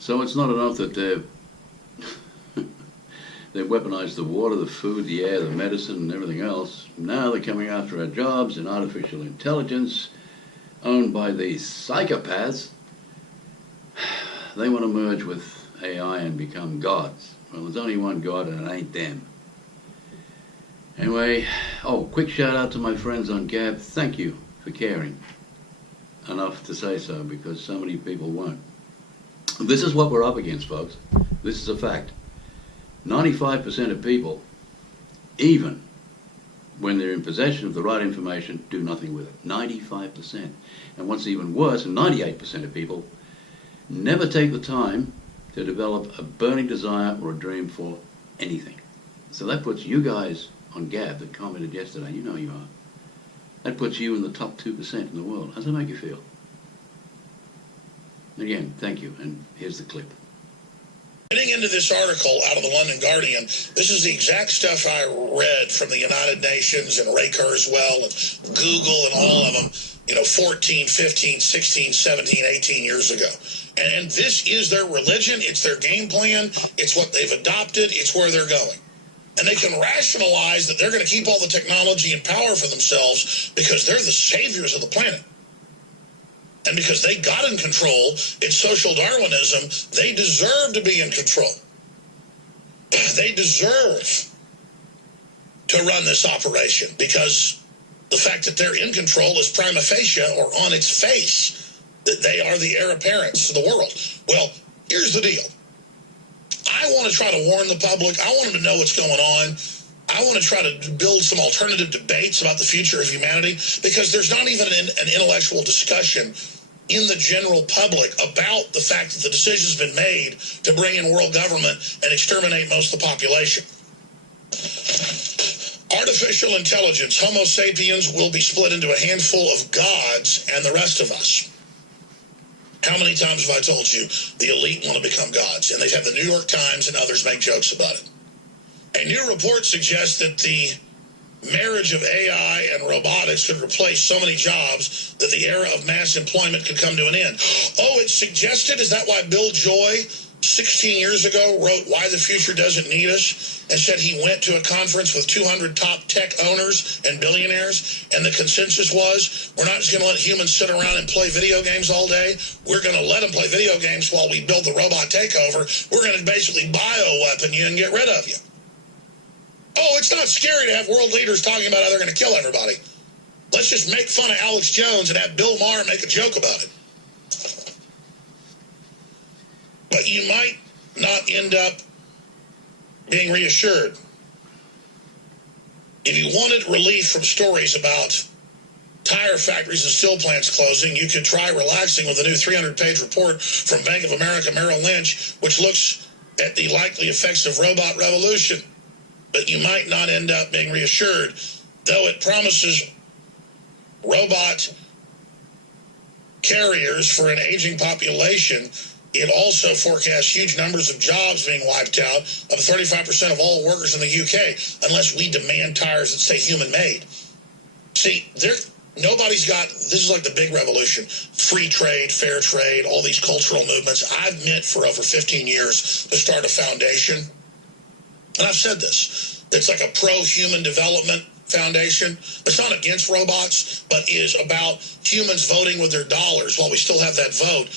So it's not enough that they've weaponized the water, the food, the air, the medicine, and everything else. Now they're coming after our jobs in artificial intelligence, owned by these psychopaths. They want to merge with AI and become gods. Well, there's only one God, and it ain't them. Anyway, quick shout out to my friends on Gab. Thank you for caring enough to say so, because so many people won't. This is what we're up against, folks. This is a fact. 95% of people, even when they're in possession of the right information, do nothing with it. 95%. And what's even worse, 98% of people never take the time to develop a burning desire or a dream for anything. So that puts you guys on Gab that commented yesterday, you know you are. That puts you in the top 2% in the world. How does that make you feel? Again, thank you, and here's the clip. Getting into this article out of the London Guardian, this is the exact stuff I read from the United Nations and Ray Kurzweil and Google and all of them, 14, 15, 16, 17, 18 years ago. And this is their religion, it's their game plan, it's what they've adopted, it's where they're going. And they can rationalize that they're going to keep all the technology and power for themselves because they're the saviors of the planet. And because they got in control, it's social Darwinism, they deserve to be in control. They deserve to run this operation because the fact that they're in control is prima facie, or on its face, that they are the heir apparents to the world. Well, here's the deal. I want to try to warn the public. I want them to know what's going on. I want to try to build some alternative debates about the future of humanity, because there's not even an intellectual discussion in the general public about the fact that the decision's been made to bring in world government and exterminate most of the population. Artificial intelligence, Homo sapiens, will be split into a handful of gods and the rest of us. How many times have I told you the elite want to become gods? And they've had the New York Times and others make jokes about it. A new report suggests that the marriage of AI and robotics could replace so many jobs that the era of mass employment could come to an end. It's suggested? Is that why Bill Joy, 16 years ago, wrote Why the Future Doesn't Need Us, and said he went to a conference with 200 top tech owners and billionaires, and the consensus was, we're not just going to let humans sit around and play video games all day. We're going to let them play video games while we build the robot takeover. We're going to basically bioweapon you and get rid of you. It's not scary to have world leaders talking about how they're going to kill everybody. Let's just make fun of Alex Jones and have Bill Maher make a joke about it. But you might not end up being reassured. If you wanted relief from stories about tire factories and steel plants closing, you could try relaxing with a new 300-page report from Bank of America Merrill Lynch, which looks at the likely effects of robot revolution. But you might not end up being reassured, though it promises robot carriers for an aging population. It also forecasts huge numbers of jobs being wiped out, of 35% of all workers in the UK, unless we demand tires that stay human-made. See, nobody's got, this is like the big revolution, free trade, fair trade, all these cultural movements. I've meant for over 15 years to start a foundation. And I've said this, it's like a pro-human development foundation. It's not against robots, but is about humans voting with their dollars while we still have that vote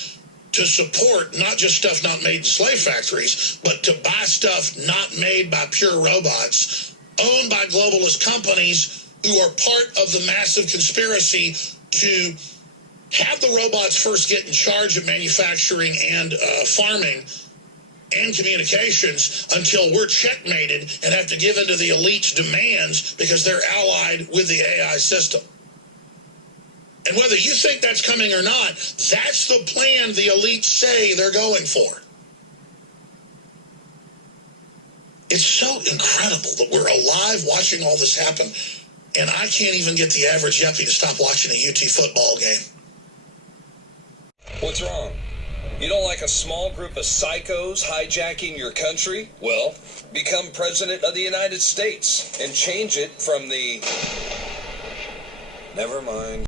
to support not just stuff not made in slave factories, but to buy stuff not made by pure robots, owned by globalist companies who are part of the massive conspiracy to have the robots first get in charge of manufacturing and farming and communications until we're checkmated and have to give in to the elite's demands because they're allied with the AI system. And whether you think that's coming or not, that's the plan the elites say they're going for. It's so incredible that we're alive watching all this happen, and I can't even get the average yuppie to stop watching a UT football game. What's wrong? You don't like a small group of psychos hijacking your country? Well, become president of the United States and change it from the... Never mind.